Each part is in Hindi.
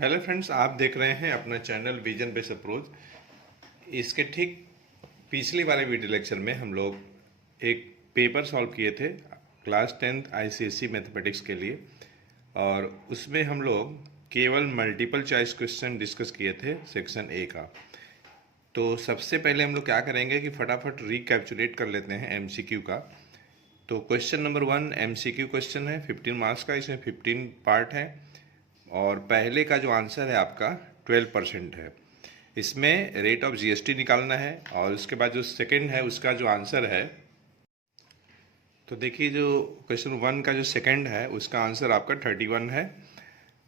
हेलो फ्रेंड्स, आप देख रहे हैं अपना चैनल विजन बेस अप्रोच। इसके ठीक पिछली वाले वीडियो लेक्चर में हम लोग एक पेपर सॉल्व किए थे क्लास 10th आईसीएसई मैथमेटिक्स के लिए, और उसमें हम लोग केवल मल्टीपल चॉइस क्वेश्चन डिस्कस किए थे सेक्शन ए का। तो सबसे पहले हम लोग क्या करेंगे कि फटाफट रिकैप्चुलेट कर लेते हैं एमसीक्यू का। तो क्वेश्चन नंबर 1 एमसीक्यू क्वेश्चन है, 15 मार्क्स का। इसमें 15 पार्ट है और पहले का जो आंसर है आपका 12% है। इसमें रेट ऑफ जीएसटी निकालना है, और उसके बाद जो सेकंड है उसका जो आंसर है, तो देखिए जो क्वेश्चन 1 का जो सेकंड है उसका आंसर आपका 31 है,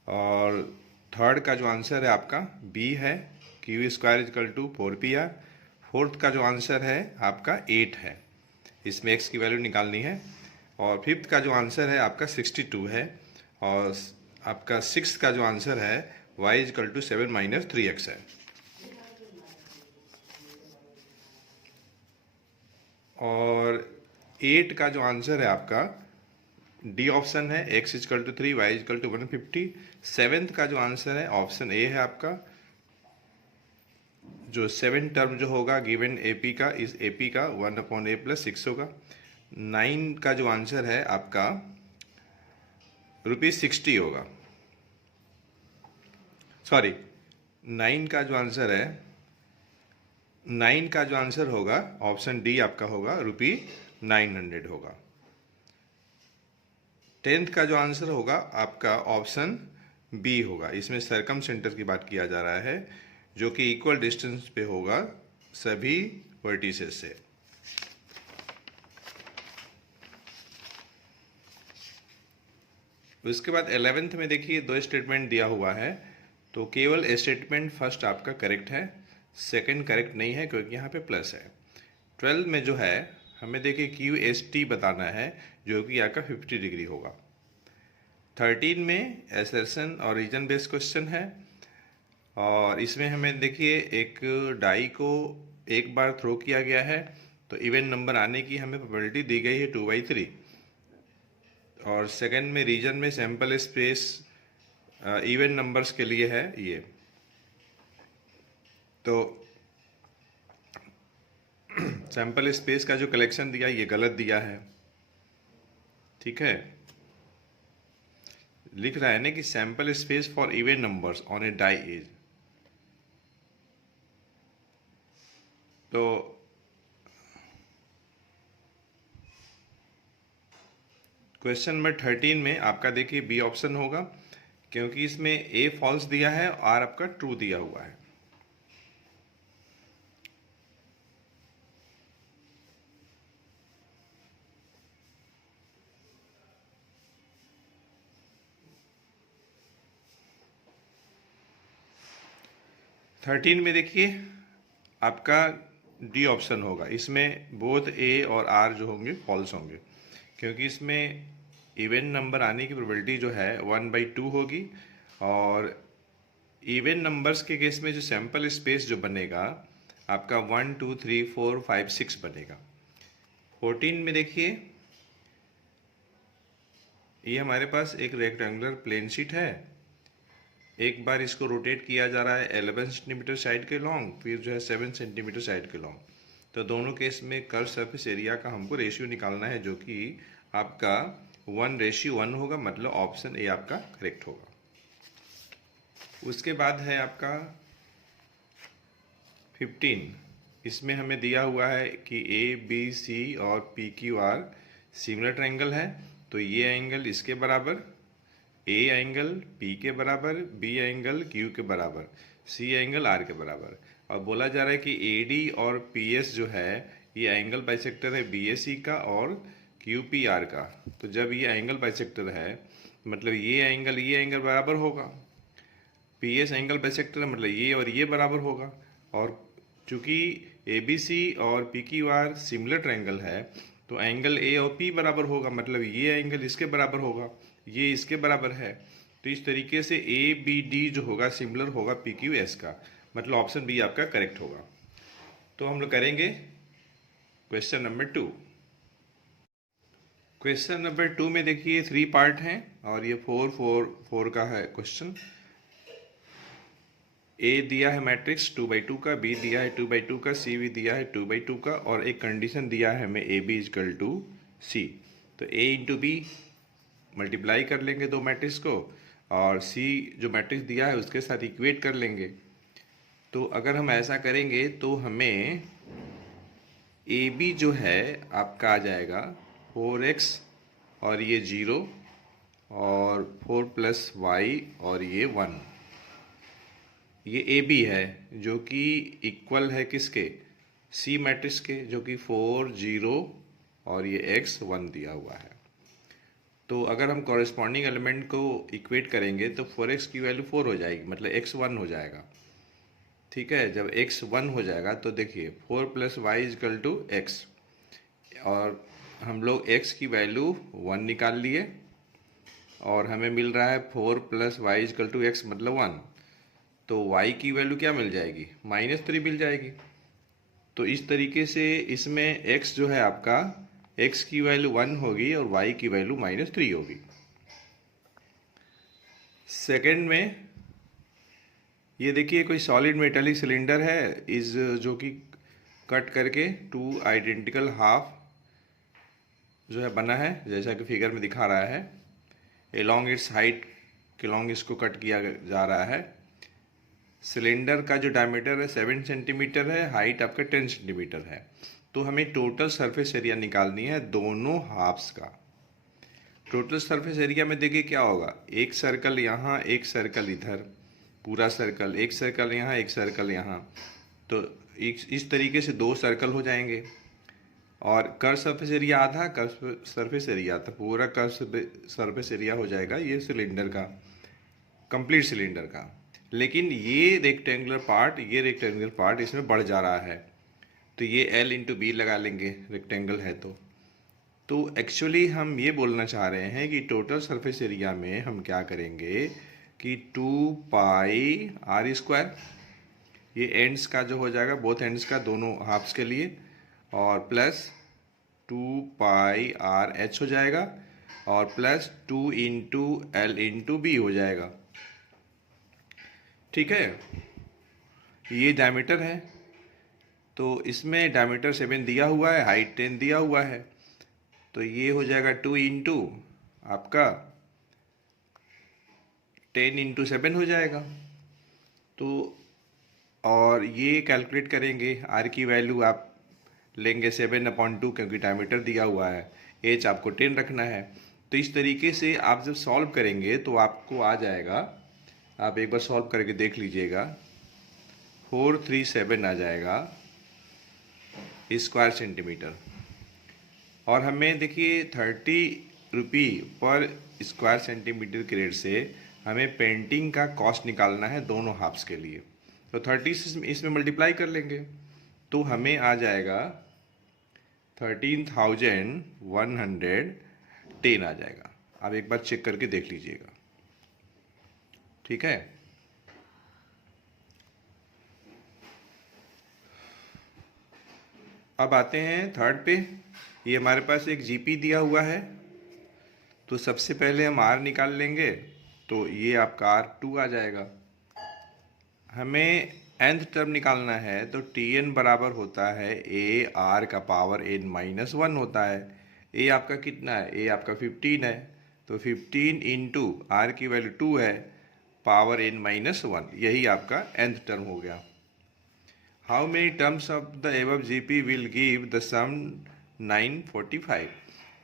और थर्ड का जो आंसर है आपका बी है, q square is equal to 4pr। Fourth का जो आंसर है आपका 8 है, इसमें एक्स की वैल्यू निकालनी है। और फिफ्थ का जो आंसर है आपका 62 है, और आपका सिक्स का जो आंसर है y इजकल टू 7 - 3x है। और 8 का जो आंसर है आपका डी ऑप्शन है, x is equal to 3 y is equal to 150। Seventh का जो आंसर है ऑप्शन ए है आपका, जो 7 टर्म जो होगा गिवन एपी का, इस एपी का 1/a+6 होगा। 9 का जो आंसर है आपका ₹60 होगा। सॉरी, 9 का जो आंसर है, 9 का जो आंसर होगा ऑप्शन डी आपका होगा ₹900 होगा। 10th का जो आंसर होगा आपका ऑप्शन बी होगा। इसमें सरकम सेंटर की बात किया जा रहा है, जो कि इक्वल डिस्टेंस पे होगा सभी वर्टिसेस से। उसके बाद 11th में देखिए दो स्टेटमेंट दिया हुआ है, तो केवल स्टेटमेंट फर्स्ट आपका करेक्ट है, सेकंड करेक्ट नहीं है क्योंकि यहाँ पे प्लस है। 12 में जो है हमें देखिए QST बताना है, जो कि आपका 50 डिग्री होगा। 13 में एसर्शन और रीजन बेस्ड क्वेश्चन है, और इसमें हमें देखिए एक डाई को एक बार थ्रो किया गया है, तो इवन नंबर आने की हमें प्रोबेबिलिटी दी गई है 2/3। और सेकंड में रीजन में सैंपल स्पेस इवन नंबर्स के लिए है ये, तो सैंपल स्पेस का जो कलेक्शन दिया ये गलत दिया है, ठीक है। लिख रहा है ना कि sample space for even numbers on a die is, तो क्वेश्चन नंबर 13 में आपका देखिए बी ऑप्शन होगा, क्योंकि इसमें ए फॉल्स दिया है और आपका ट्रू दिया हुआ है। थर्टीन में देखिए आपका डी ऑप्शन होगा, इसमें बोथ ए और आर जो होंगे फॉल्स होंगे, क्योंकि इसमें इवन नंबर आने की प्रोबेबिलिटी जो है 1/2 होगी, और इवन नंबर्स के केस में जो सैंपल स्पेस जो बनेगा आपका 1 2 3 4 5 6 बनेगा। 14 में देखिए ये हमारे पास एक रेक्टेंगुलर प्लेन शीट है, एक बार इसको रोटेट किया जा रहा है 11 सेंटीमीटर साइड के लॉन्ग, फिर जो है 7 सेंटीमीटर साइड के लॉन्ग। तो दोनों केस में कर्व सरफेस एरिया का हमको रेशियो निकालना है, जो कि आपका 1:1 होगा, मतलब ऑप्शन ए आपका करेक्ट होगा। उसके बाद है आपका 15, इसमें हमें दिया हुआ है कि ABC और PQR सिमिलर ट्रायंगल है, तो ये एंगल इसके बराबर, ए एंगल पी के बराबर, बी एंगल क्यू के बराबर, सी एंगल आर के बराबर। और बोला जा रहा है कि ए डी और पी एस जो है ये एंगल बाइसेक्टर है बी ए सी का और क्यू पी आर का। तो जब ये एंगल बाइसेक्टर है मतलब ये एंगल बराबर होगा, पी एस एंगल बाइसेक्टर है मतलब ये और ये बराबर होगा। और चूंकि ए बी सी और P Q R similar triangle है, तो एंगल ए और पी बराबर होगा, मतलब ये एंगल इसके बराबर होगा, ये इसके बराबर है। तो इस तरीके से ए बी डी जो होगा सिमिलर होगा पी क्यू एस का, मतलब ऑप्शन बी आपका करेक्ट होगा। तो हम लोग करेंगे क्वेश्चन नंबर 2। क्वेश्चन नंबर 2 में देखिए 3 पार्ट हैं, और ये 4 4 4 का है क्वेश्चन। ए दिया है मैट्रिक्स 2/2 का, बी दिया है 2/2 का, सी भी दिया है 2/2 का, और एक कंडीशन दिया है हमें ए बी इजकल टू सी। तो ए इंटू बी मल्टीप्लाई कर लेंगे दो मैट्रिक्स को, और सी जो मैट्रिक्स दिया है उसके साथ इक्वेट कर लेंगे। तो अगर हम ऐसा करेंगे तो हमें ए बी जो है आपका आ जाएगा 4x और ये 0 और 4 प्लस वाई और ये 1। ये ए बी है जो कि इक्वल है किसके, सी मैट्रिक्स के, जो कि 4 0 और ये x 1 दिया हुआ है। तो अगर हम कॉरेस्पॉन्डिंग एलिमेंट को इक्वेट करेंगे तो 4x की वैल्यू 4 हो जाएगी, मतलब x 1 हो जाएगा। ठीक है, जब x 1 हो जाएगा तो देखिए 4 plus y is equal to x, और हम लोग x की वैल्यू 1 निकाल लिए और हमें मिल रहा है 4 plus y is equal to x मतलब 1। तो y की वैल्यू क्या मिल जाएगी, -3 मिल जाएगी। तो इस तरीके से इसमें x जो है आपका, x की वैल्यू 1 होगी और y की वैल्यू -3 होगी। सेकंड में ये देखिए कोई सॉलिड मेटालिक सिलेंडर है इस, जो कि कट करके 2 आइडेंटिकल हाफ जो है बना है, जैसा कि फिगर में दिखा रहा है। एलोंग इट्स हाइट के लॉन्ग इसको कट किया जा रहा है। सिलेंडर का जो डायमीटर है 7 सेंटीमीटर है, हाइट आपका 10 सेंटीमीटर है। तो हमें टोटल सरफेस एरिया निकालनी है दोनों हाफ्स का। टोटल सरफेस एरिया में देखिए क्या होगा, एक सर्कल यहाँ, एक सर्कल इधर, पूरा सर्कल, एक सर्कल यहाँ, एक सर्कल यहाँ। तो इस तरीके से 2 सर्कल हो जाएंगे। और कर्व सरफेस एरिया आधा, कर्व सरफेस एरिया आधा, पूरा कर्व सरफेस एरिया हो जाएगा ये सिलेंडर का, कंप्लीट सिलेंडर का। लेकिन ये रेक्टेंगुलर पार्ट इसमें बढ़ जा रहा है, तो ये L इंटू बी लगा लेंगे, रेक्टेंगल है तो एक्चुअली हम ये बोलना चाह रहे हैं कि टोटल सरफेस एरिया में हम क्या करेंगे कि 2 पाई आर स्क्वायर, ये एंड्स का जो हो जाएगा, बोथ एंड्स का, दोनों हाफ्स के लिए, और प्लस 2 पाई आर एच हो जाएगा, और plus 2 into L into B हो जाएगा। ठीक है, ये डायमीटर है, तो इसमें डायमीटर 7 दिया हुआ है, हाइट 10 दिया हुआ है, तो ये हो जाएगा 2 इंटू आपका 10 इंटू 7 हो जाएगा। तो और ये कैलकुलेट करेंगे, आर की वैल्यू आप लेंगे 7/2, क्योंकि डायमीटर दिया हुआ है, एच आपको 10 रखना है। तो इस तरीके से आप जब सॉल्व करेंगे तो आपको आ जाएगा, आप एक बार सॉल्व करके देख लीजिएगा, 437 आ जाएगा स्क्वायर सेंटीमीटर। और हमें देखिए 30 रुपये पर स्क्वायर सेंटीमीटर के रेट से हमें पेंटिंग का कॉस्ट निकालना है दोनों हाफ्स के लिए। तो 30 से इसमें मल्टीप्लाई कर लेंगे तो हमें आ जाएगा 13,110 आ जाएगा। आप एक बार चेक करके देख लीजिएगा। ठीक है, अब आते हैं थर्ड पे। ये हमारे पास एक जीपी दिया हुआ है, तो सबसे पहले हम आर निकाल लेंगे, तो ये आपका R2 आ जाएगा। हमें nth टर्म निकालना है, तो Tn बराबर होता है ए आर का पावर n-1 होता है। ए आपका कितना है, ए आपका 15 है, तो 15 इंटू आर की वैल्यू 2 है, पावर n-1, यही आपका nth टर्म हो गया। How many terms of the above GP will give the sum 945।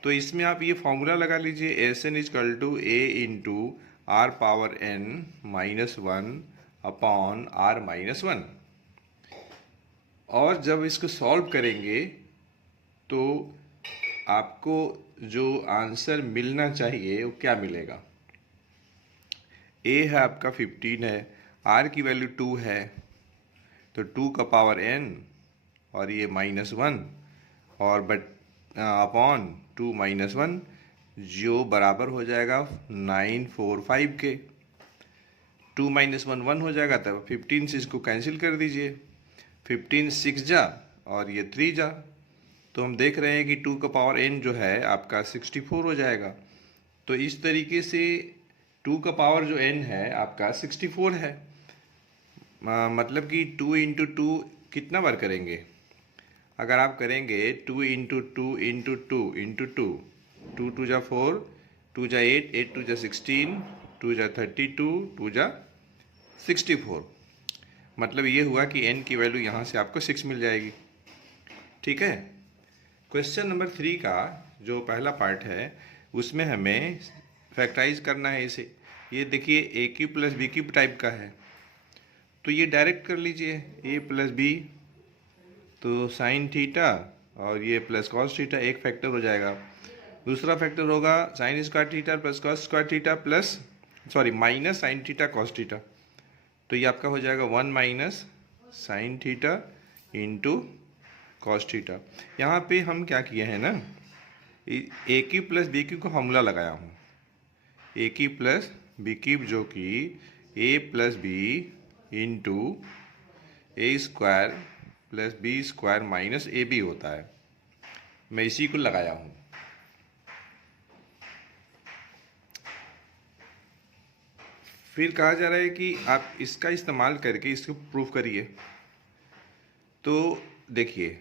तो इसमें आप ये फॉर्मूला लगा लीजिए, S n equal to a into r power n-1 upon r-1। और जब इसको सॉल्व करेंगे तो आपको जो आंसर मिलना चाहिए वो क्या मिलेगा, ए है आपका 15 है, आर की वैल्यू 2 है, तो 2 का पावर n और ये -1 और अपॉन 2 - 1, जो बराबर हो जाएगा 945 के। 2 - 1 1 हो जाएगा, तब 15 से इसको कैंसिल कर दीजिए, 15 6 जा और ये 3 जा, तो हम देख रहे हैं कि 2 का पावर n जो है आपका 64 हो जाएगा। तो इस तरीके से 2 का पावर जो n है आपका 64 है। मतलब कि 2 इंटू टू कितना बार करेंगे? अगर आप करेंगे 2 into two into two into two, 2 जा 4, 2 जा 8, 8 2 जा 16, 2 जा 32, 2 जा 64। मतलब ये हुआ कि n की वैल्यू यहाँ से आपको 6 मिल जाएगी। ठीक है। क्वेश्चन नंबर 3 का जो पहला पार्ट है उसमें हमें फैक्टराइज करना है इसे। ये देखिए a cube plus B cube type का है, तो ये डायरेक्ट कर लीजिए ए प्लस बी, तो साइन थीटा और ये प्लस कॉस थीटा एक फैक्टर हो जाएगा। दूसरा फैक्टर होगा sine square theta plus cos square theta plus minus sine theta cos theta, तो ये आपका हो जाएगा 1 माइनस sine theta into cos theta. यहाँ पे हम क्या किए हैं ना, a cube plus B cube को फॉर्मूला लगाया हूँ। A cube plus B cube जो कि A plus B into A square plus B square minus A B होता है, मैं इसी को लगाया हूँ। फिर कहा जा रहा है कि आप इसका इस्तेमाल करके इसको प्रूफ करिए। तो देखिए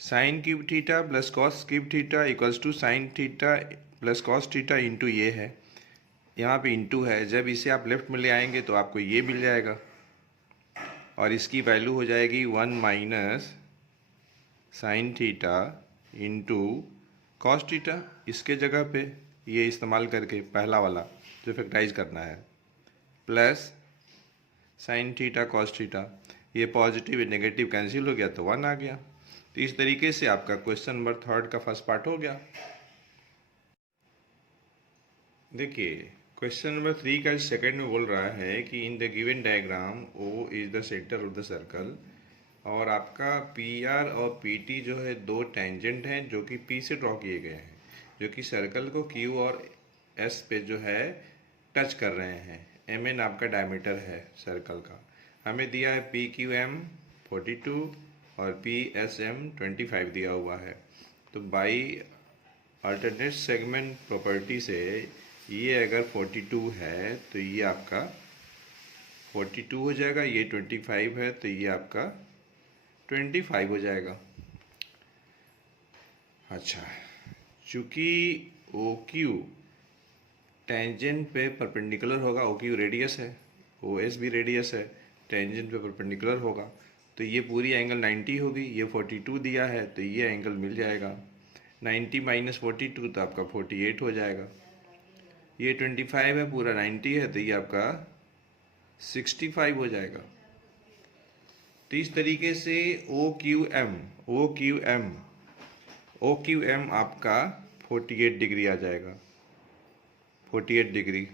sine cube theta plus cos cube theta equals to sine theta plus cos theta into ये है, यहाँ पे इंटू है। जब इसे आप लेफ्ट में ले आएंगे तो आपको ये मिल जाएगा और इसकी वैल्यू हो जाएगी 1 माइनस sine theta into cos theta. इसके जगह पे ये इस्तेमाल करके पहला वाला जो फैक्टराइज करना है, plus sign theta cos theta, ये पॉजिटिव नेगेटिव कैंसिल हो गया तो 1 आ गया। तो इस तरीके से आपका क्वेश्चन नंबर 3 का फर्स्ट पार्ट हो गया। देखिए क्वेश्चन नंबर 3 का सेकंड में बोल रहा है कि in the given diagram O is the centre of the circle, और आपका पी आर और पी टी जो है दो टेंजेंट हैं जो कि पी से ड्रॉ किए गए हैं, जो कि सर्कल को क्यू और एस पे जो है टच कर रहे हैं। एम एन आपका डायमीटर है सर्कल का। हमें दिया है पी क्यू एम 42 और पी एस एम 25 दिया हुआ है। तो बाई अल्टरनेट सेगमेंट प्रॉपर्टी से ये अगर 42 है तो ये आपका 42 हो जाएगा, ये 25 है तो ये आपका 25 हो जाएगा। अच्छा, चूँकि ओ क्यू टेंजेंट पे परपेंडिकुलर होगा, ओ क्यू रेडियस है, ओ एस भी रेडियस है, टेंजेंट पे परपेंडिकुलर होगा, तो ये पूरी एंगल 90 होगी। ये 42 दिया है तो ये एंगल मिल जाएगा। 90 माइनस 42 तो आपका 48 हो जाएगा। ये 25 है, पूरा 90 है तो ये आपका 65 हो जाएगा। तो इस तरीके से ओ क्यू एम आपका 48 डिग्री आ जाएगा, 48 डिग्री।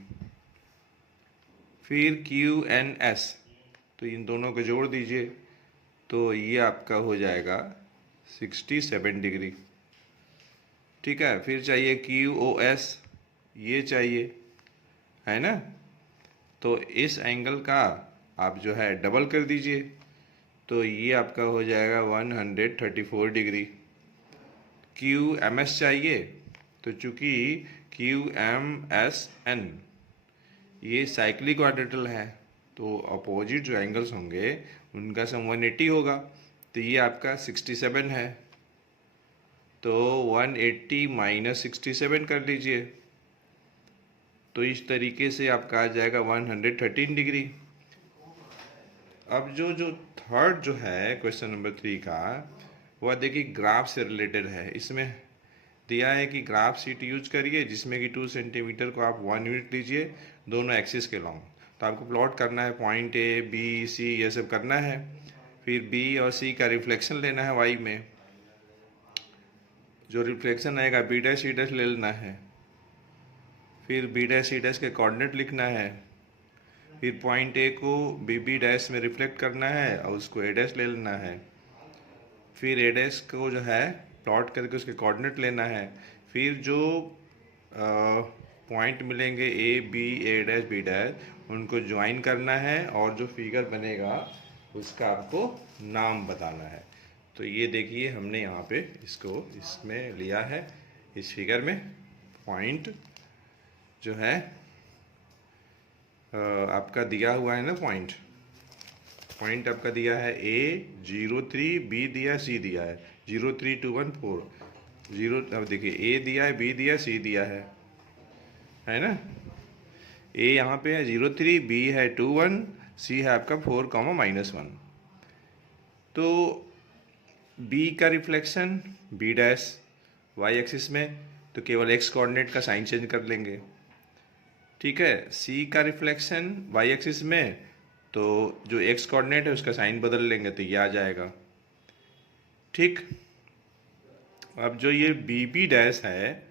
फिर क्यू एन एस, तो इन दोनों को जोड़ दीजिए तो ये आपका हो जाएगा 67 डिग्री। ठीक है। फिर चाहिए क्यू ओ एस, ये चाहिए, है ना। तो इस एंगल का आप जो है डबल कर दीजिए तो ये आपका हो जाएगा 134 डिग्री। क्यू एम एस चाहिए, तो चूँकि क्यू एम एस एन ये साइक्लिक क्वाड्रेटल है तो अपोजिट जो एंगल्स होंगे उनका सम 180 होगा, तो ये आपका 67 है। तो 180 माइनस 67 कर लीजिए तो इस तरीके से आपका आ जाएगा 113 डिग्री। अब जो थर्ड जो है क्वेश्चन नंबर 3 का, वह देखिए ग्राफ से रिलेटेड है। इसमें दिया है कि ग्राफ शीट यूज करिए जिसमें कि 2 सेंटीमीटर को आप 1 यूनिट लीजिए दोनों एक्सिस के लॉन्ग। तो आपको प्लॉट करना है पॉइंट ए बी सी ये सब करना है। फिर बी और सी का रिफ्लेक्शन लेना है वाई में, जो रिफ्लेक्शन आएगा बी डैश सी डैश ले लेना है। फिर बी डैश सी डैश के कोऑर्डिनेट लिखना है। फिर पॉइंट ए को बी डैश में रिफ्लेक्ट करना है और उसको ए डैश ले लेना है। फिर ए डैश को जो है प्लॉट करके उसके कोऑर्डिनेट लेना है। फिर जो पॉइंट मिलेंगे A B A dash B dash उनको ज्वाइन करना है और जो फिगर बनेगा उसका आपको नाम बताना है। तो ये देखिए हमने यहाँ पे इसको इसमें लिया है, इस फिगर में पॉइंट जो है आपका दिया हुआ है ना पॉइंट, पॉइंट आपका दिया है A03, B दिया, C दिया है 03214 0। अब देखिए A दिया है, B दिया, C दिया है ना। A यहाँ पे है 03, B है 21, C है आपका 4, -1। तो B का reflection B dash y axis में, तो केवल x कोऑर्डिनेट का साइन चेंज कर लेंगे। ठीक है, C का रिफ्लेक्शन वाई एक्सिस में, तो जो x कोऑर्डिनेट है उसका साइन बदल लेंगे तो ये आ जाएगा। ठीक, अब जो ये BB डैश है,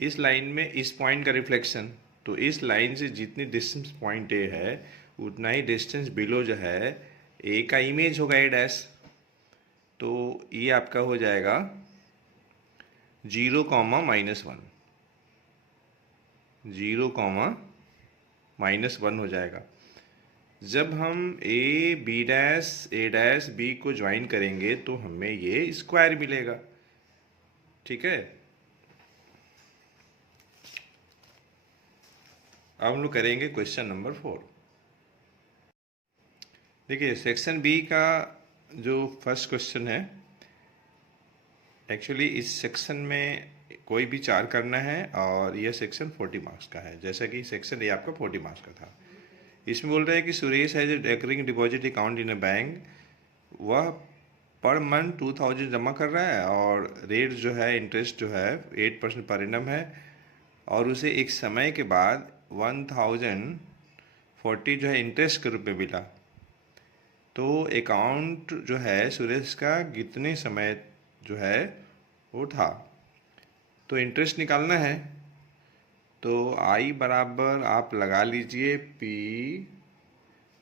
इस लाइन में इस पॉइंट का रिफ्लेक्शन, तो इस लाइन से जितनी डिस्टेंस पॉइंट A है उतना ही डिस्टेंस बिलो जो है A का इमेज होगा A डैश। तो ये आपका हो जाएगा 0, -1, 0, -1 हो जाएगा। जब हम A डैश B को ज्वाइन करेंगे तो हमें ये स्क्वायर मिलेगा। ठीक है, अब हम लोग करेंगे क्वेश्चन नंबर 4। देखिए सेक्शन बी का जो फर्स्ट क्वेश्चन है, एक्चुअली इस सेक्शन में कोई भी 4 करना है और यह सेक्शन 40 मार्क्स का है, जैसा कि सेक्शन ए आपका 40 मार्क्स का था। इसमें बोल रहा है कि Suresh has a recurring deposit account in a bank. वह पर मंथ 2000 जमा कर रहा है और रेट जो है, इंटरेस्ट जो है 8% पर एनम है, और उसे एक समय के बाद 1040 जो है इंटरेस्ट के रूप में मिला। तो अकाउंट जो है सुरेश का कितने समय जो है वो था, तो इंटरेस्ट निकालना है। तो I बराबर आप लगा लीजिए P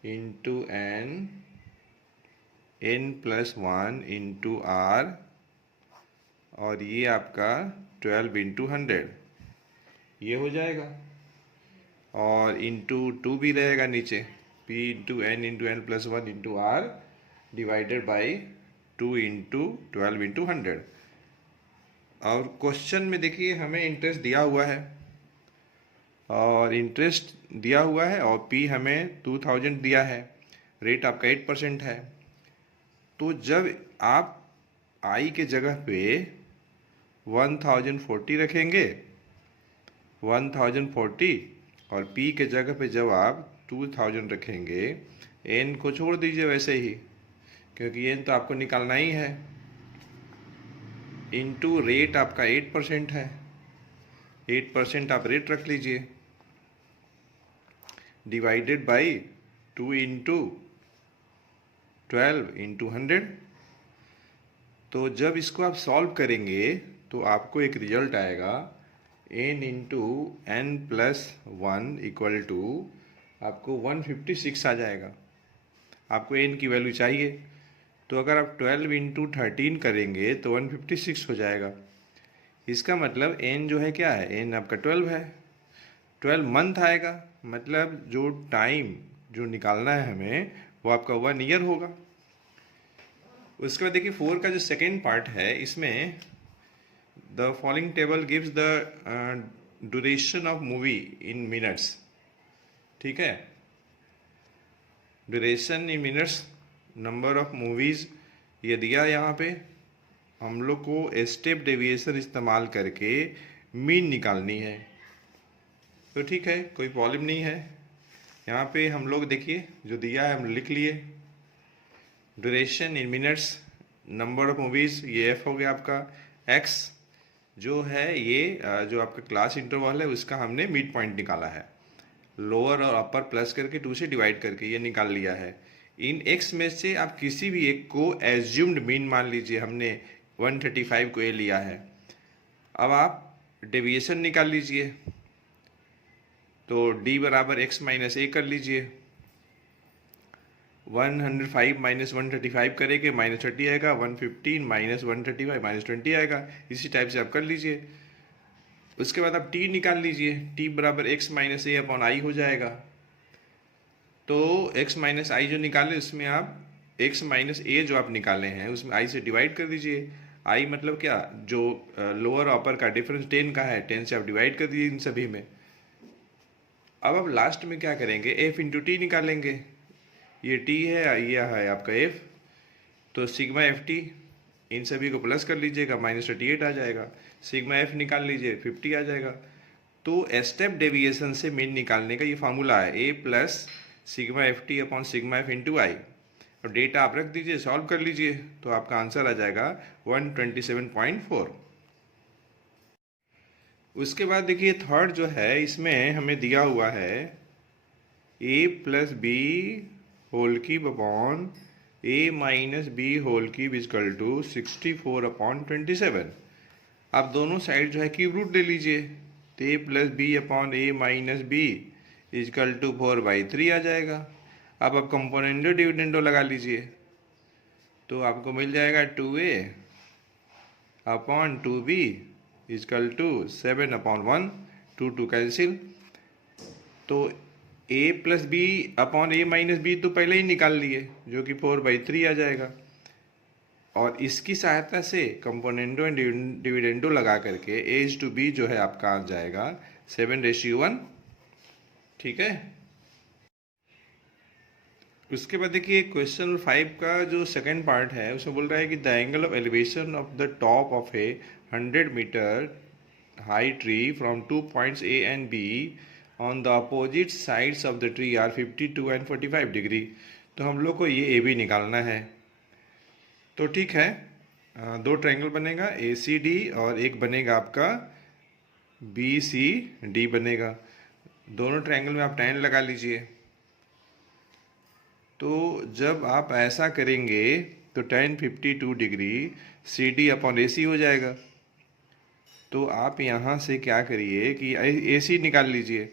into n+1 into R, और ये आपका 12 इंटू 100 ये हो जाएगा, और इंटू 2 भी रहेगा नीचे, P into n+1 into R divided by 2 into 12 into 100। और क्वेश्चन में देखिए हमें इंटरेस्ट दिया हुआ है, और इंटरेस्ट दिया हुआ है और P हमें 2000 दिया है, रेट आपका 8% है। तो जब आप I के जगह पे 1040 रखेंगे, 1040, और P के जगह पे जब आप 2000 रखेंगे, n को छोड़ दीजिए वैसे ही, क्योंकि n तो आपको निकालना ही है, इंटू रेट आपका 8% है, 8% आप रेट रख लीजिए, डिवाइडेड बाई 2 इंटू 12 इंटू 100। तो जब इसको आप सॉल्व करेंगे तो आपको एक रिजल्ट आएगा n into n+1 equal to आपको 156 आ जाएगा। आपको n की वैल्यू चाहिए, तो अगर आप 12 इंटू 13 करेंगे तो 156 हो जाएगा। इसका मतलब n जो है क्या है, n आपका 12 है, 12 मंथ आएगा, मतलब जो टाइम जो निकालना है हमें वो आपका 1 ईयर होगा। उसके बाद देखिए 4 का जो सेकेंड पार्ट है, इसमें the following table gives the duration of movie in minutes. ठीक है, duration in minutes, number of movies ये दिया। यहाँ पे हम लोग को स्टेप डेविएशन इस्तेमाल करके मीन निकालनी है, तो ठीक है, कोई प्रॉब्लम नहीं है। यहाँ पे हम लोग देखिए जो दिया है हम लिख लिए, duration in minutes, number of movies ये f हो गया आपका, x जो है ये जो आपका क्लास इंटरवल है उसका हमने मिड पॉइंट निकाला है, लोअर और अपर प्लस करके 2 से डिवाइड करके ये निकाल लिया है। इन x में से आप किसी भी एक को एज्यूम्ड मीन मान लीजिए, हमने 135 को a लिया है। अब आप डेविएशन निकाल लीजिए, तो d बराबर x माइनस a कर लीजिए, 105 माइनस 135 करेंगे -30 आएगा, 115 माइनस 135 -20 आएगा। इसी टाइप से आप कर लीजिए। उसके बाद आप t निकाल लीजिए, t बराबर x minus a upon I हो जाएगा। तो x माइनस आई जो निकाले उसमें आप x माइनस a जो आप निकाले हैं उसमें i से डिवाइड कर दीजिए। i मतलब क्या, जो लोअर अपर का डिफरेंस 10 का है, 10 से आप डिवाइड कर दीजिए इन सभी में। अब आप लास्ट में क्या करेंगे, f इंटू टी निकालेंगे। ये टी है, ये है आपका एफ, तो सिग्मा एफ टी इन सभी को प्लस कर लीजिएगा, -38 आ जाएगा। सिग्मा एफ निकाल लीजिए, 50 आ जाएगा। तो स्टेप डेविएशन से मीन निकालने का ये फार्मूला है, A plus sigma F T upon sigma F into I. और डेटा आप रख दीजिए, सॉल्व कर लीजिए, तो आपका आंसर आ जाएगा 127.4। उसके बाद देखिए थर्ड जो है, इसमें हमें दिया हुआ है A plus B whole cube upon A minus B whole cube is equal to 64/27। आप दोनों साइड जो है क्यूब रूट ले लीजिए, तो A plus B upon A minus B is equal to 4/3 आ जाएगा। अब आप कंपोनेंडो डिविडेंडो लगा लीजिए, तो आपको मिल जाएगा 2a upon 2b is equal to 7/1, 2 cancel. तो a plus B upon A minus b तो पहले ही निकाल लिए, जो कि 4/3 आ जाएगा। और इसकी सहायता से कंपोनेंडो एंड डिविडेंडो लगा करके a/b जो है आपका आ जाएगा 7:1। ठीक है। उसके बाद देखिए क्वेश्चन 5 का जो सेकंड पार्ट है, उसमें बोल रहा है कि the angle of elevation of the top of a 100 metre high tree from 2 points A and B on the opposite sides of the tree are 52 and 45 degree. तो हम लोग को ये ए बी निकालना है। तो ठीक है, दो ट्रायंगल बनेगा ए सी डी, और एक बनेगा आपका बी सी डी बनेगा। दोनों ट्रायंगल में आप tan लगा लीजिए। तो जब आप ऐसा करेंगे तो tan 52 degree C D upon A C हो जाएगा। तो आप यहाँ से क्या करिए कि ए सी निकाल लीजिए।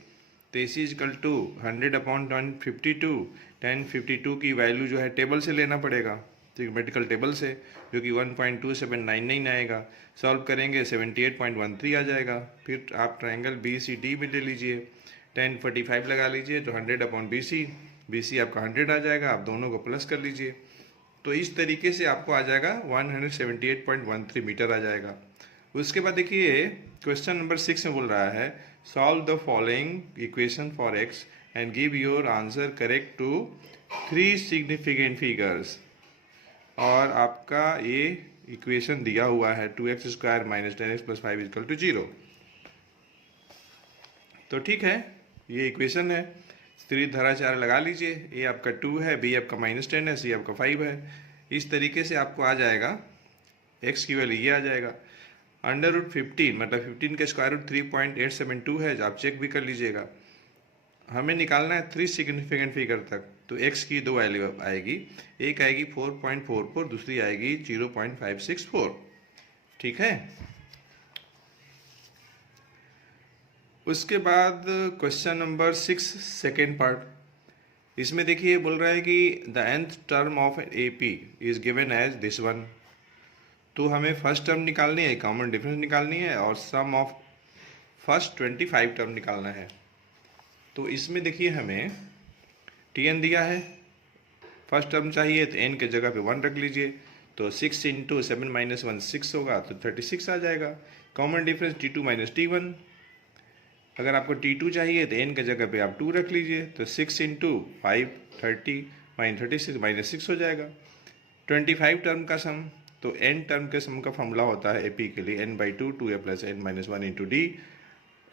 तो ए सी इजकल टू 100/tan52। tan 52 की वैल्यू जो है टेबल से लेना पड़ेगा, ट्रिग्नोमेट्रिकल टेबल से, जो कि 1.2799 आएगा। सॉल्व करेंगे 78.13 आ जाएगा। फिर आप ट्रायंगल बी सी डी में ले लीजिए, tan 45 लगा लीजिए, तो 100/BC, BC आपका 100 आ जाएगा। आप दोनों को प्लस कर लीजिए, तो इस तरीके से आपको आ जाएगा 178.13 मीटर आ जाएगा। उसके बाद देखिए क्वेश्चन नंबर 6 में बोल रहा है solve the following equation for x and give your answer correct to 3 significant figures. और आपका ये इक्वेशन दिया हुआ है 2x² - 10x + 5 = 0। तो ठीक है, ये इक्वेशन है। त्रिधाराचार्य लगा लीजिए, ए आपका 2 है, बी आपका -10 है, सी आपका 5 है। इस तरीके से आपको आ जाएगा x की वैल्यू ये आ जाएगा। √15 मतलब 15 का स्क्वायर रूट 3.872 है, आप चेक भी कर लीजिएगा। हमें निकालना है 3 सिग्निफिकेंट फिगर तक। तो x की दो वैल्यू आएगी, एक आएगी 4.44, दूसरी आएगी 0.564। ठीक है। उसके बाद क्वेश्चन नंबर 6 सेकेंड पार्ट, इसमें देखिए बोल रहा है कि the nth term of A P is given as this one. तो हमें फर्स्ट टर्म निकालनी है, कॉमन डिफरेंस निकालनी है, और सम ऑफ फर्स्ट 25 टर्म निकालना है। तो इसमें देखिए हमें Tn दिया है, फर्स्ट टर्म चाहिए तो n के जगह पे 1 रख लीजिए। तो 6 × 7 - 1 6 होगा, तो 36 आ जाएगा। Common difference T2 - T1। अगर आपको T2 चाहिए तो n के जगह पे आप 2 रख लीजिए। तो 6 × 5 30 - 36 - 6 हो जाएगा। 25 टर्म का सम, तो n टर्म के सम का फॉर्मूला होता है AP के लिए n/2 2a + n - 1 × d।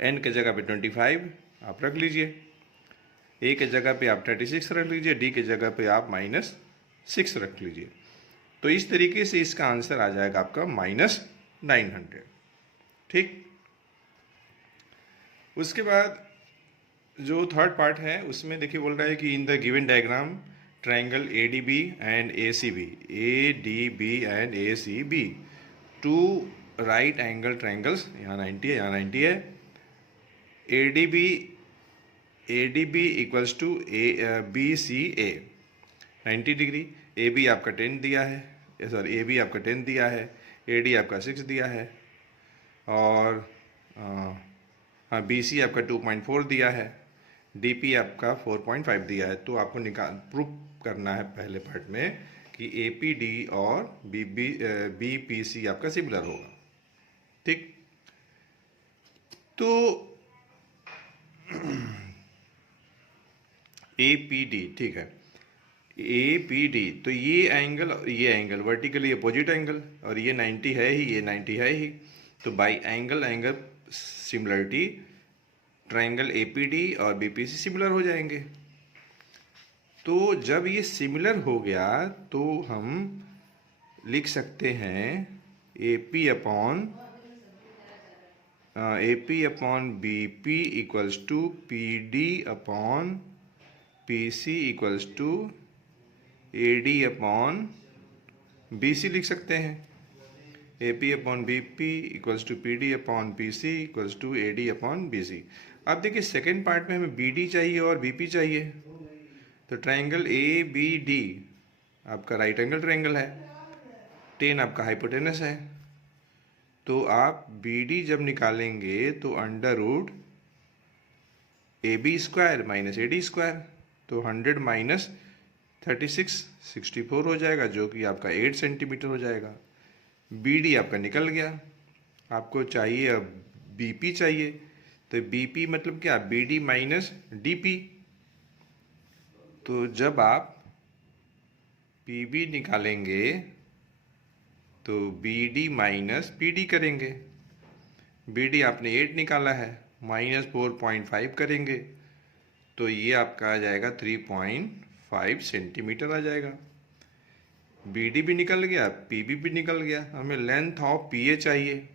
n के जगह पे 25 आप रख लीजिए, a के जगह पे आप 36 रख लीजिए, d के जगह पे आप -6 रख लीजिए। तो इस तरीके से इसका आंसर आ जाएगा आपका -900। ठीक। उसके बाद जो थर्ड पार्ट है उसमें देखिए बोल रहा है कि in the given diagram triangle ADB and ACB, ADB and ACB, 2 right angle triangles, यहाँ 90 है, यहाँ 90 है। ADB equals to BCA 90 degree. AB आपका 10 दिया है, सॉरी AB आपका 10 दिया है, AD आपका 6 दिया है, और हाँ BC आपका 2.4 दिया है, DP आपका 4.5 दिया है। तो आपको प्रूफ करना है पहले पार्ट में कि APD और BPC आपका सिमिलर होगा। ठीक। तो APD ठीक है, APD, तो ये एंगल वर्टिकली अपोजिट एंगल, और ये 90 है ही, ये 90 है ही, तो by angle similarity triangle APD और BPC सिमिलर हो जाएंगे। तो जब ये सिमिलर हो गया तो हम लिख सकते हैं AP upon BP equals to PD upon PC equals to AD upon BC लिख सकते हैं। AP upon BP equals to PD upon PC equals to AD upon BC। अब देखिए सेकेंड पार्ट में हमें BD चाहिए और BP चाहिए, तो ट्रायंगल ABD आपका राइट एंगल ट्रायंगल है, 10 आपका हाइपोटेनस है, तो आप BD जब निकालेंगे तो under root AB square minus AD square, तो 100 माइनस 36 64 हो जाएगा, जो कि आपका 8 सेंटीमीटर हो जाएगा। BD आपका निकल गया। आपको चाहिए अब BP चाहिए, तो BP मतलब क्या, BD माइनस DP। तो जब आप PB निकालेंगे तो BD माइनस PD करेंगे। BD आपने 8 निकाला है, माइनस 4.5 करेंगे तो ये आपका आ जाएगा 3.5 सेंटीमीटर आ जाएगा। BD भी निकल गया, PB भी निकल गया। हमें लेंथ ऑफ PA चाहिए,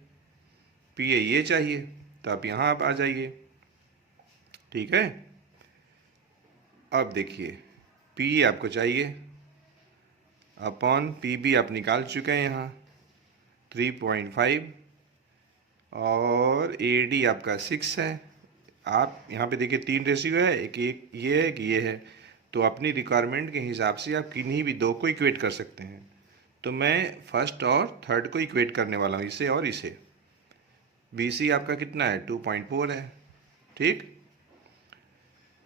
PA ये चाहिए, तो आप यहाँ आप आ जाइए। ठीक है, अब देखिए PA आपको चाहिए अपॉन PB आप निकाल चुके हैं यहाँ 3.5, और AD आपका 6 है। आप यहाँ पे देखिए 3 रेशियो है, एक ये है, एक ये है, तो अपनी रिक्वायरमेंट के हिसाब से आप किन्हीं भी दो को इक्वेट कर सकते हैं। तो मैं फर्स्ट और थर्ड को इक्वेट करने वाला हूँ, इसे और इसे। BC आपका कितना है, 2.4 है। ठीक,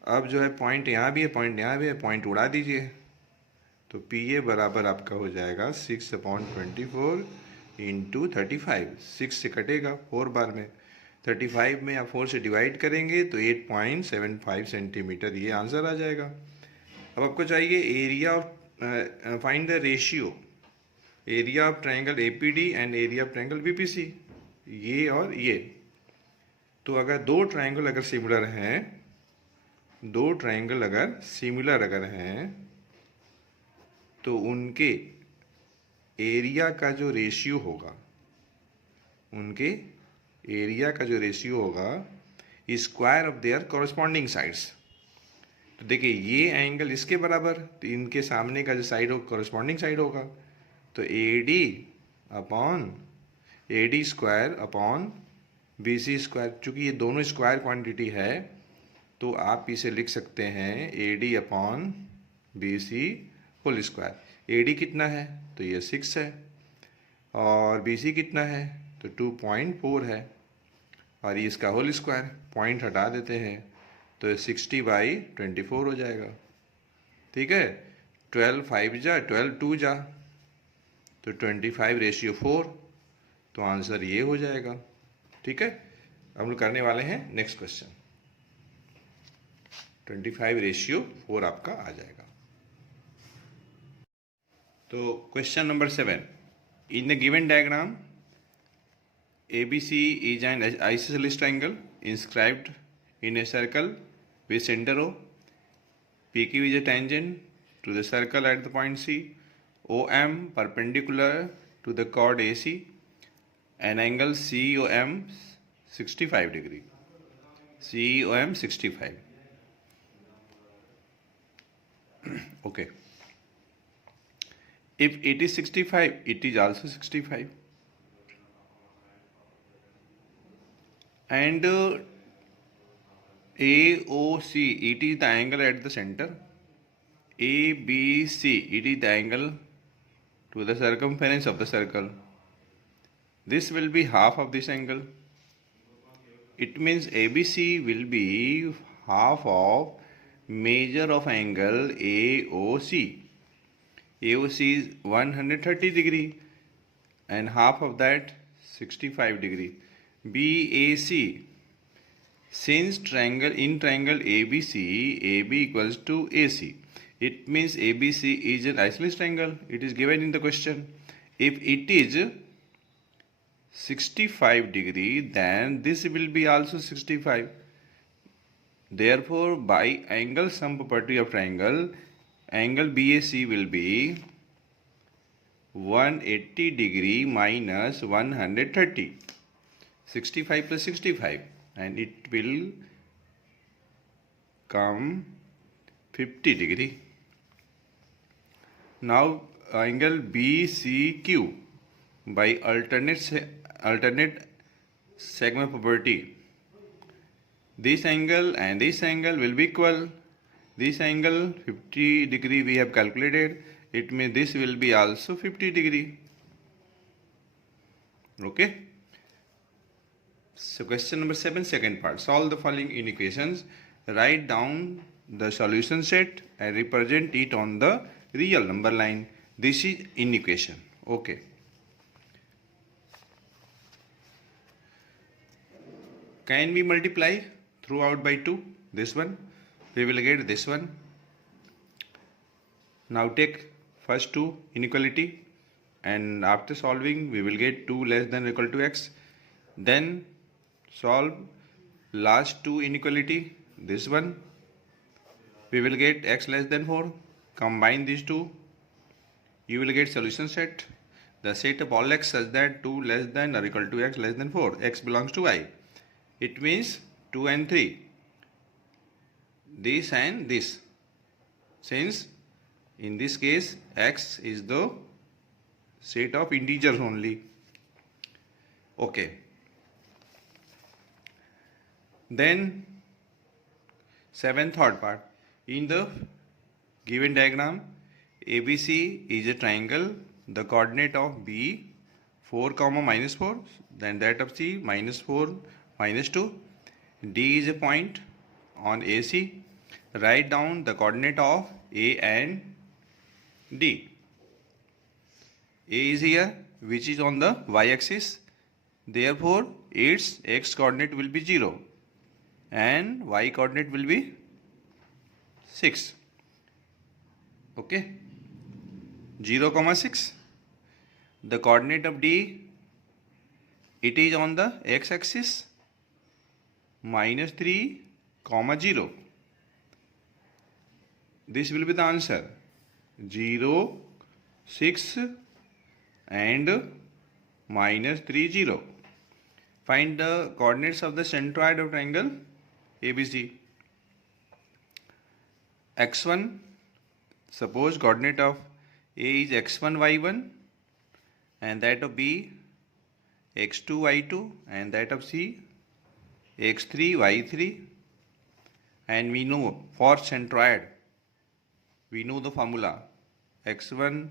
अब जो है पॉइंट यहाँ भी है, पॉइंट यहाँ भी है, पॉइंट उड़ा दीजिए, तो PA बराबर आपका हो जाएगा 6/24 इंटू 35। 6 से कटेगा 4 बार में, 35 में आप 4 से डिवाइड करेंगे तो 8.75 सेंटीमीटर ये आंसर आ जाएगा। अब आपको चाहिए area of, find the ratio area of triangle APD and area of triangle BPC, ये और ये। तो अगर दो ट्रायंगल अगर सिमिलर हैं, दो ट्रायंगल अगर सिमिलर अगर हैं, तो उनके एरिया का जो रेशियो होगा, उनके एरिया का जो रेशियो होगा square of their corresponding sides. तो देखिए ये एंगल इसके बराबर, तो इनके सामने का जो साइड होगा कॉरस्पॉन्डिंग साइड होगा, तो AD upon AD square upon BC square. चूँकि ये दोनों स्क्वायर क्वांटिटी है तो आप इसे लिख सकते हैं AD upon BC whole square. AD कितना है, तो ये 6 है, और BC कितना है, तो 2.4 है, और ये इसका होल स्क्वायर, पॉइंट हटा देते हैं तो 60/24 हो जाएगा। ठीक है, 12 5 जा 12 2 जा तो 25/4, तो आंसर ये हो जाएगा। ठीक है, हम लोग करने वाले हैं नेक्स्ट क्वेश्चन। 25/4 आपका आ जाएगा। तो question number 7, in the given diagram ABC is an isosceles triangle inscribed in a circle with center O. PQ is a tangent to the circle at the point C. OM perpendicular to the chord AC. An angle COM 65 degree. COM 65. Okay. If it is 65, it is also 65. And AOC, it is the angle at the center. ABC, it is the angle to the circumference of the circle. This will be half of this angle. It means ABC will be half of measure of angle AOC. AOC is 130 degree and half of that 65 degree. BAC, since triangle ABC AB equals to AC, It means ABC is an isosceles triangle. It is given in the question. If it is 65 degree, then this will be also 65. Therefore, by angle sum property of triangle, angle BAC will be 180 degree minus 130. 65 plus 65, and it will come 50 degree. Now angle BCQ by alternate segment property, this angle and this angle will be equal. This angle 50 degree we have calculated, it means this will be also 50 degree. Okay. So question number 7, second part. Solve the following inequations. Write down the solution set and represent it on the real number line. This is inequation. Okay. Can we multiply throughout by 2? This one. We will get this one. Now take first two inequality, and after solving we will get 2 less than or equal to x. Then solve last two inequality, this one, we will get x less than 4. Combine these two, you will get solution set, the set of all x such that 2 less than or equal to x less than 4, x belongs to y. It means 2 and 3, this and this, since in this case x is the set of integers only. Okay. Then seventh third part. In the given diagram, ABC is a triangle. The coordinate of B 4, minus 4, then that of C minus 4, minus 2. D is a point on AC. Write down the coordinate of A and D. A is here, which is on the y-axis. Therefore, its x coordinate will be 0. And y coordinate will be 6. Okay, 0, 6. The coordinate of D, it is on the x axis, minus 3, 0. This will be the answer, 0, 6 and minus 3, 0. Find the coordinates of the centroid of triangle ABC. X1, suppose coordinate of A is x1, y1, and that of B x2, y2, and that of C x3, y3. And we know for centroid, we know the formula, x1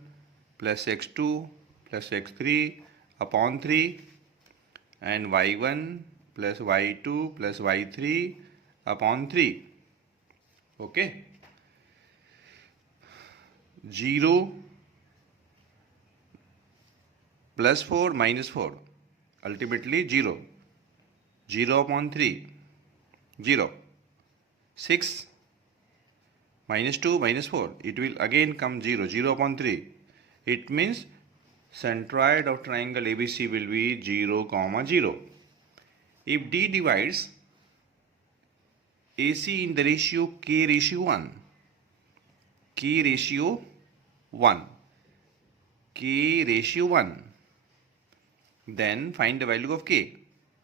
plus x2 plus x3 upon 3, and y1 plus y2 plus y3 upon 3. Okay. 0 plus 4 minus 4, ultimately 0. 0 upon 3, 0. 6 minus 2 minus 4, it will again come 0. 0 upon 3. It means centroid of triangle ABC will be 0, 0. If D divides AC in the ratio K ratio 1, K ratio 1, K ratio 1, then find the value of K.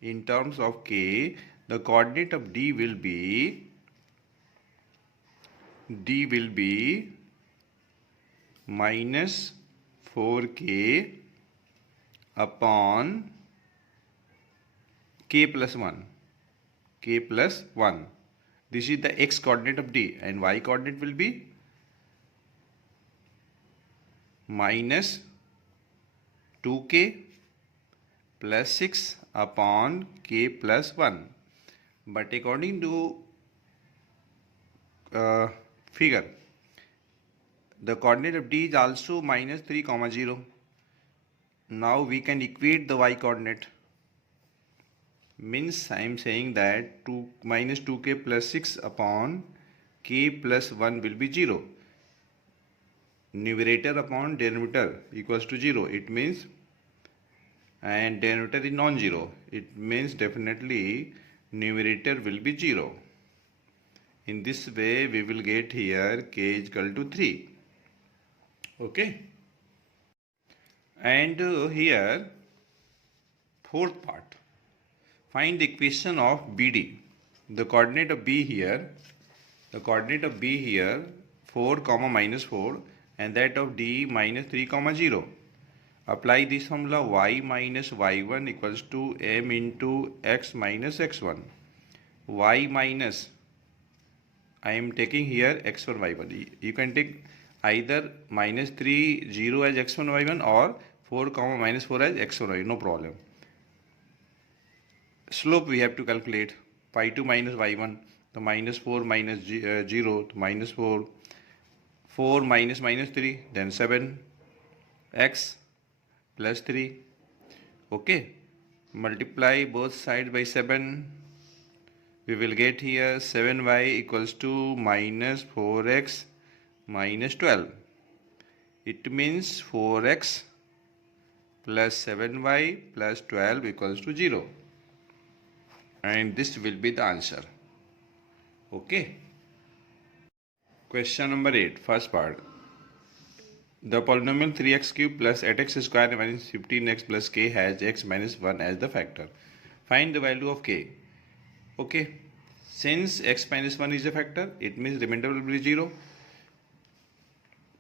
In terms of K, the coordinate of D will be minus 4K upon K plus 1. K plus 1. This is the x coordinate of D, and y coordinate will be minus 2K plus 6 upon K plus 1. But according to figure, the coordinate of D is also minus 3, 0. Now we can equate the y coordinate. Means I am saying that minus 2K plus 6 upon K plus 1 will be 0. numerator upon denominator equals to 0, it means, and denominator is non-zero, it means definitely numerator will be 0. In this way we will get here k is equal to 3. Okay, and here fourth part, find the equation of BD. The coordinate of B here, 4 comma minus 4, and that of D minus 3 comma 0. Apply this formula, y minus y1 equals to m into x minus x1. Y minus, I am taking here x1 y1. You can take either minus 3 0 as x1 y1 or 4 comma minus 4 as x1 y1, no problem. Slope we have to calculate, pi 2 minus y1, the minus 4 minus 0, to minus 4, 4 minus minus 3, then 7 x plus 3. Okay, multiply both sides by 7. We will get here 7y equals to minus 4x minus 12. It means 4x plus 7y plus 12 equals to 0. And this will be the answer. Okay. Question number 8, first part. The polynomial 3x cube plus 8x square minus 15x plus k has x minus 1 as the factor. Find the value of k. Okay. Since x minus 1 is a factor, it means remainder will be 0.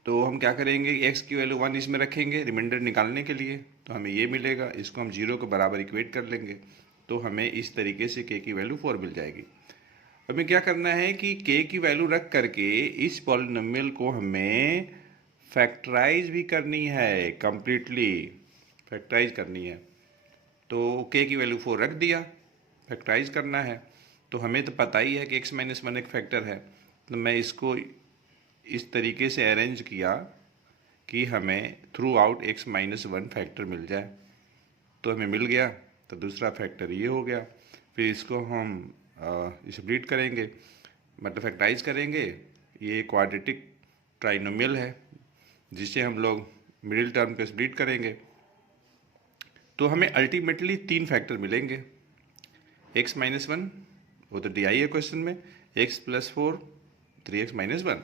तो हम क्या करेंगे, x की वैल्यू 1 इसमें रखेंगे रिमाइंडर निकालने के लिए, तो हमें ये मिलेगा, इसको हम 0 के बराबर इक्वेट कर लेंगे, तो हमें इस तरीके से k की वैल्यू 4 मिल जाएगी। हमें क्या करना है कि k की वैल्यू रख करके इस पॉलिनोमियल को हमें फैक्टराइज भी करनी है, कंप्लीटली फैक्टराइज करनी है। तो k की वैल्यू 4 रख दिया, फैक्टराइज करना है, तो हमें तो पता ही है कि x माइनस 1 एक फैक्टर है, तो मैं इसको इस तरीके से अरेंज किया कि हमें throughout x minus 1 factor मिल जाए। तो हमें मिल गया, तो दूसरा फैक्टर ये हो गया। फिर इसको हम स्प्लिट करेंगे, मतलब फैक्टराइज करेंगे। ये क्वाड्रेटिक ट्राइनोमियल है जिसे हम लोग मिडिल टर्म पे स्प्लिट करेंगे, तो हमें अल्टीमेटली 3 फैक्टर मिलेंगे। x माइनस 1 वो तो डी आई है क्वेश्चन में, x प्लस 4, 3x माइनस 1।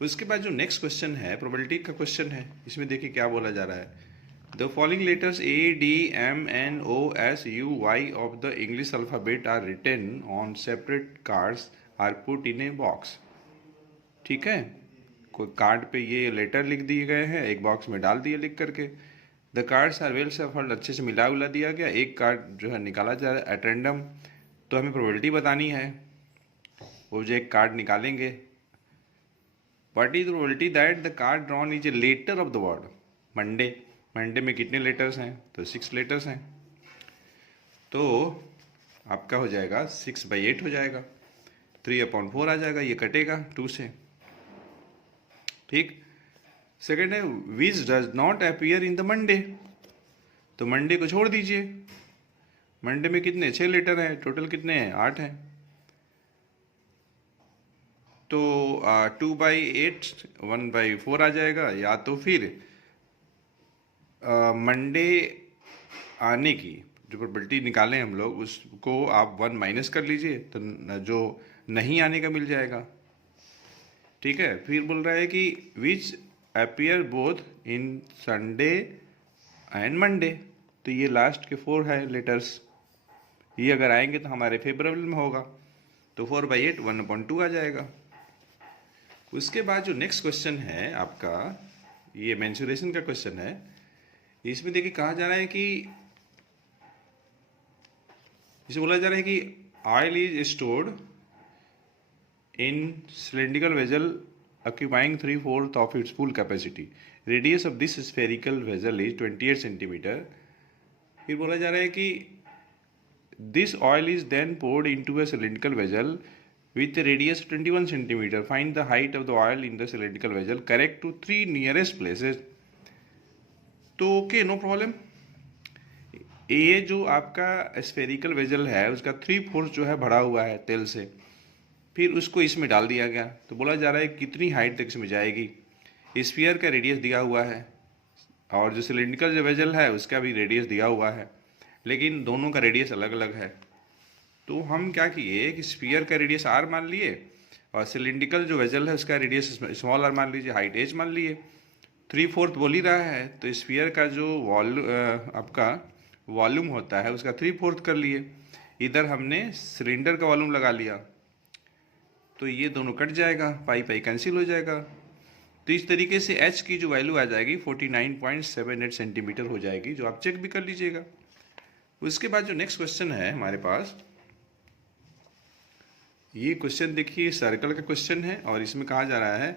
उसके बाद जो नेक्स्ट क्वेश्चन है प्रोबेबिलिटी का क्वेश्चन है, इसमें देखिए क्या बोला जा रहा है। The following letters A, D, M, N, O, S, U, Y of the English alphabet are written on separate cards are put in a box। ठीक है, कोई कार्ड पे ये लेटर लिख दिए गए हैं, एक बॉक्स में डाल दिए लिख करके। The cards are well shuffled, अच्छे से मिला उला दिया गया। एक कार्ड जो है निकाला जा रहा है एट रैंडम, तो हमें प्रोबेबिलिटी बतानी है। वो जो एक कार्ड निकालेंगे, what is probability that the card drawn is a letter of the word Monday. Monday में कितने लेटर्स हैं, तो 6 लेटर्स हैं, तो आपका हो जाएगा 6/8 हो जाएगा, 3/4 आ जाएगा, ये कटेगा 2 से। ठीक, सेकेंड है which does not appear in the Monday, तो मंडे को छोड़ दीजिए। मंडे में कितने 6 लेटर हैं, टोटल कितने हैं 8 हैं, तो 2/8 1/4 आ जाएगा। या तो फिर मंडे आने की जो प्रोबेबिलिटी निकालें हम लोग, उसको आप 1 माइनस कर लीजिए, तो जो नहीं आने का मिल जाएगा। ठीक है, फिर बोल रहा है कि which appear both in Sunday and Monday, तो ये लास्ट के 4 है लेटर्स, ये अगर आएंगे तो हमारे फेवरेबल में होगा, तो 4/8 1/2 आ जाएगा। उसके बाद जो नेक्स्ट क्वेश्चन है आपका, ये मेंसुरेशन का क्वेश्चन है। इसमें देखिए कहा जा रहा है कि इसे बोला जा रहा है कि oil is stored in cylindrical vessel occupying 3/4 of its full capacity. Radius of this spherical vessel is 28 centimetre. फिर बोला जा रहा है कि this oil is then poured into a cylindrical vessel with a radius 21 centimeter. Find the height of the oil in the cylindrical vessel. Correct to 3 nearest places. तो ओके, नो प्रॉब्लम। ये जो आपका स्फेरिकल वेजल है उसका 3/4 जो है भरा हुआ है तेल से, फिर उसको इसमें डाल दिया गया, तो बोला जा रहा है कितनी हाइट तक इसमें जाएगी। स्फीयर का रेडियस दिया हुआ है और जो सिलिंड्रिकल जो वेजल है उसका भी रेडियस दिया हुआ है, लेकिन दोनों का रेडियस अलग अलग है। तो हम क्या किए कि स्फीयर का रेडियस आर मान लिए और सिलिंड्रिकल जो वेजल है उसका रेडियस स्मॉल आर मान लीजिए, हाइट एच मान लिए। 3/4 बोल ही रहा है तो स्फीयर का जो आपका वॉल्यूम होता है उसका 3/4 कर लिए। इधर हमने सिलेंडर का वॉल्यूम लगा लिया, तो ये दोनों कट जाएगा, पाई पाई कैंसिल हो जाएगा। तो इस तरीके से एच की जो वैल्यू आ जाएगी 49.78 सेंटीमीटर हो जाएगी, जो आप चेक भी कर लीजिएगा। उसके बाद जो नेक्स्ट क्वेश्चन है हमारे पास, ये क्वेश्चन देखिए सर्कल का क्वेश्चन है और इसमें कहा जा रहा है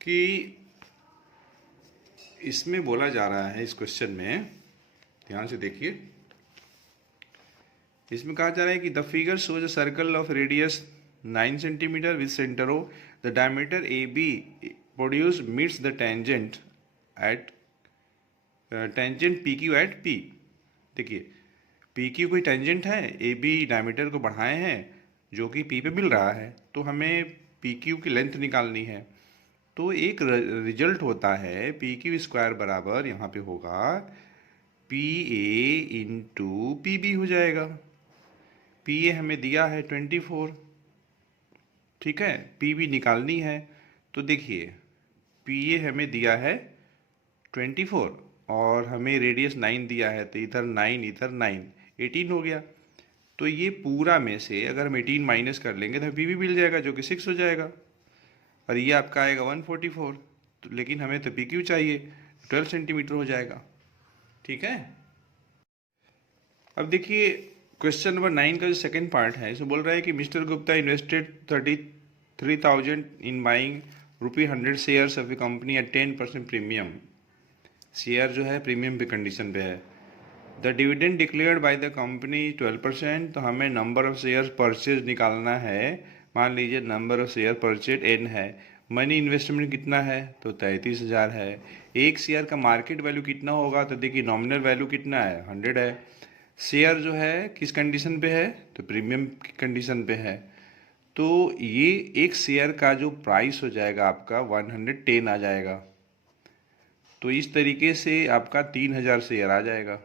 कि इसमें बोला जा रहा है, इस क्वेश्चन में ध्यान से देखिए, इसमें कहा जा रहा है कि the figure shows a circle of radius 9 centimetre with centre O, the diameter A B produce meets the tangent at tangent P Q at P. देखिए पी क्यू कोई टेंजेंट है, ए बी डायमीटर को बढ़ाए हैं जो कि पी पे मिल रहा है, तो हमें पी क्यू की लेंथ निकालनी है। तो एक रिजल्ट होता है पी क्यू स्क्वायर बराबर यहाँ पे होगा P A into P B हो जाएगा। पी ए हमें दिया है 24, ठीक है, पी बी निकालनी है। तो देखिए पी ए हमें दिया है 24 और हमें रेडियस 9 दिया है, तो इधर 9 इधर 9, 18 हो गया। तो ये पूरा में से अगर हम 18 माइनस कर लेंगे तो पी बी मिल जाएगा जो कि 6 हो जाएगा और ये आपका आएगा 144। तो लेकिन हमें तो पी क्यू चाहिए, 12 सेंटीमीटर हो जाएगा, ठीक है। अब देखिए क्वेश्चन नंबर 9 का जो सेकंड पार्ट है, इसमें बोल रहा है कि mister Gupta invested 33,000 in buying ₹100 shares of A company at 10% premium. Share जो है प्रीमियम पे कंडीशन पे है। The dividend declared by the company 12%। तो हमें नंबर ऑफ शेयर परचेज निकालना है। मान लीजिए number of share purchase n है, मनी इन्वेस्टमेंट कितना है तो 33,000 है। एक शेयर का मार्केट वैल्यू कितना होगा तो देखिए नॉमिनल वैल्यू कितना है 100 है। शेयर जो है किस कंडीशन पे है तो प्रीमियम की कंडीशन पे है। तो ये एक शेयर का जो प्राइस हो जाएगा आपका 110 आ जाएगा। तो इस तरीके से आपका 3,000 शेयर आ जाएगा,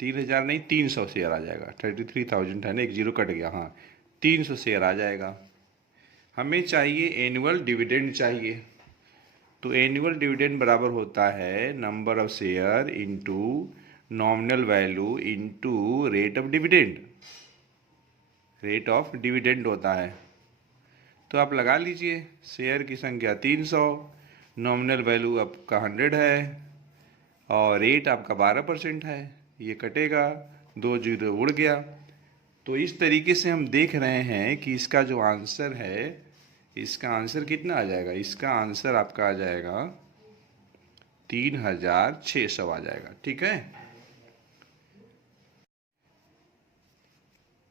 3,000 नहीं 300 शेयर आ जाएगा। 33,000 है ना, एक जीरो कट गया, हाँ 300 शेयर आ जाएगा। हमें चाहिए एनुअल डिविडेंड चाहिए, तो एनुअल डिविडेंड बराबर होता है number of share into nominal value into rate of dividend. Rate of dividend होता है, तो आप लगा लीजिए शेयर की संख्या 300, नॉमिनल वैल्यू आपका 100 है और रेट आपका 12% है। ये कटेगा, 2 जीरो उड़ गया। तो इस तरीके से हम देख रहे हैं कि इसका जो आंसर है, इसका आंसर कितना आ जाएगा, इसका आंसर आपका आ जाएगा 3,600 आ जाएगा, ठीक है।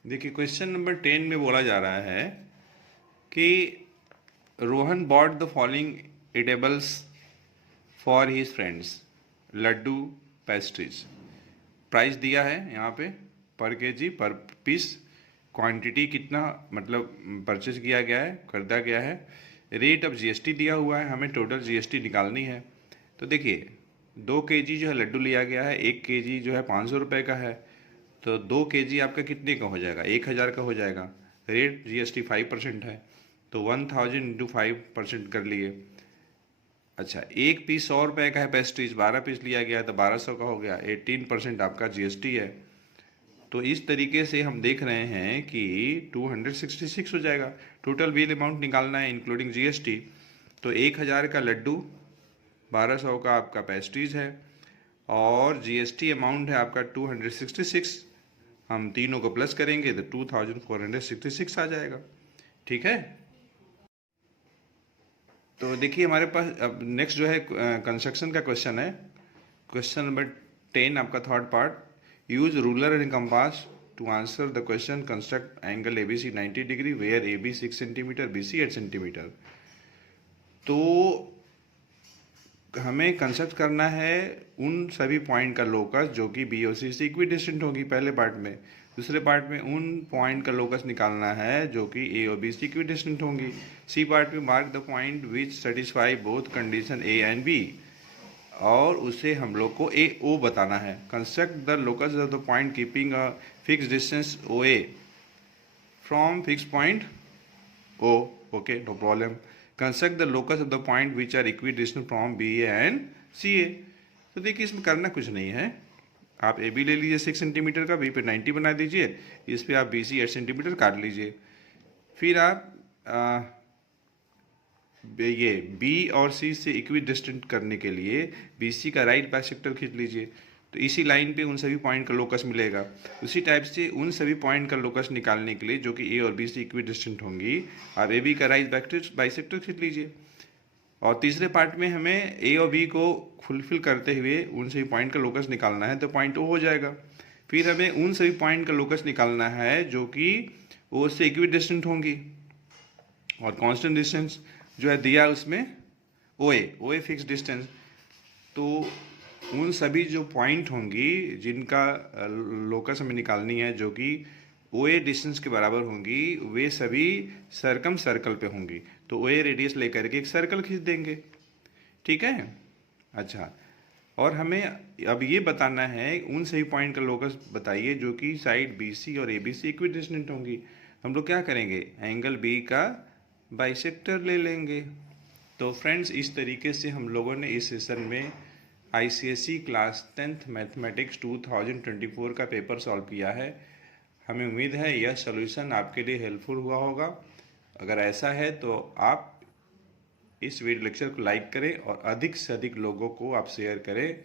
देखिए क्वेश्चन नंबर 10 में बोला जा रहा है कि Rohan bought the following eatables for his friends, laddoo pastries. Price दिया है यहाँ पे पर केजी पर पीस, क्वांटिटी कितना मतलब परचेज किया गया है, खरीदा गया है, रेट ऑफ जीएसटी दिया हुआ है, हमें टोटल जीएसटी निकालनी है। तो देखिए 2 केजी जो है लड्डू लिया गया है, 1 केजी जो है 500 रुपये का है, तो 2 केजी आपका कितने का हो जाएगा 1,000 का हो जाएगा। रेट जीएसटी 5% है, तो 1,000 इंटू 5% कर लिए। अच्छा 1 पीस 100 रुपये का है, पेस्ट्रीज 12 पीस लिया गया है तो 1200 का हो गया, 18% आपका जीएसटी है। तो इस तरीके से हम देख रहे हैं कि 266 हो जाएगा। टोटल बिल अमाउंट निकालना है इंक्लूडिंग जीएसटी, तो 1,000 का लड्डू, 1200 का आपका पेस्ट्रीज है और जीएसटी अमाउंट है आपका 266। हम तीनों को प्लस करेंगे तो 2,466 आ जाएगा, ठीक है। तो देखिए हमारे पास अब नेक्स्ट जो है कंस्ट्रक्शन का क्वेश्चन है। क्वेश्चन नंबर 10 आपका third part, use ruler and compass to answer the question, construct angle ABC 90 degree where AB 6 centimetre BC 8 centimetre. तो हमें कंस्ट्रक्ट करना है उन सभी पॉइंट का लोकस जो कि BOC से इक्वी डिस्टेंट होगी पहले पार्ट में। दूसरे पार्ट में उन पॉइंट का लोकस निकालना है जो कि ए और बी से इक्विडिस्टेंट होंगी। सी पार्ट में mark the point which satisfy both condition A and B, और उसे हम लोग को ए ओ बताना है। Construct the locus of the point keeping a fix distance O A from fix point O, okay no problem. Construct the locus of the point which are equidistant from B A and C A. तो देखिए इसमें करना कुछ नहीं है, आप ए बी ले लीजिए 6 सेंटीमीटर का, बी पे 90 बना दीजिए, इस पे आप बी सी 8 सेंटीमीटर काट लीजिए। फिर आप ये बी और सी से इक्वी डिस्टेंट करने के लिए बी सी का राइट बाइसेक्टर खींच लीजिए, तो इसी लाइन पे उन सभी पॉइंट का लोकस मिलेगा। उसी टाइप से उन सभी पॉइंट का लोकस निकालने के लिए जो कि ए और बी से इक्वी डिस्टेंट होंगी, आप ए बी का राइट बाइसेक्टर खींच लीजिए। और तीसरे पार्ट में हमें ए और बी को फुलफिल करते हुए उन सभी पॉइंट का लोकस निकालना है, तो पॉइंट ओ हो जाएगा। फिर हमें उन सभी पॉइंट का लोकस निकालना है जो कि ओ से इक्वी डिस्टेंट होंगी, और कांस्टेंट डिस्टेंस जो है दिया उसमें ओ ए फिक्स डिस्टेंस। तो उन सभी जो पॉइंट होंगी जिनका लोकस हमें निकालनी है जो कि ओ ए डिस्टेंस के बराबर होंगी, वे सभी सर्कम सर्कल पे होंगी। तो ओ ए रेडियस लेकर के एक सर्कल खींच देंगे, ठीक है। अच्छा, और हमें अब ये बताना है उन सभी पॉइंट का लोकस बताइए जो कि साइड बी सी और ए बी सी इक्विडिस्टेंट होंगी। हम लोग क्या करेंगे, एंगल बी का बाइसेक्टर ले लेंगे। तो फ्रेंड्स, इस तरीके से हम लोगों ने इस सेशन में आईसीएसई क्लास 10th मैथमेटिक्स 2024 का पेपर सॉल्व किया है। हमें उम्मीद है यह सॉल्यूशन आपके लिए हेल्पफुल हुआ होगा। अगर ऐसा है तो आप इस वीडियो लेक्चर को लाइक करें और अधिक से अधिक लोगों को आप शेयर करें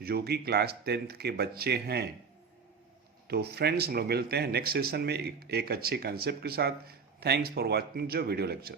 जो कि क्लास 10th के बच्चे हैं। तो फ्रेंड्स, हम लोग मिलते हैं नेक्स्ट सेशन में एक अच्छे कंसेप्ट के साथ। Thanks for watching the video lecture.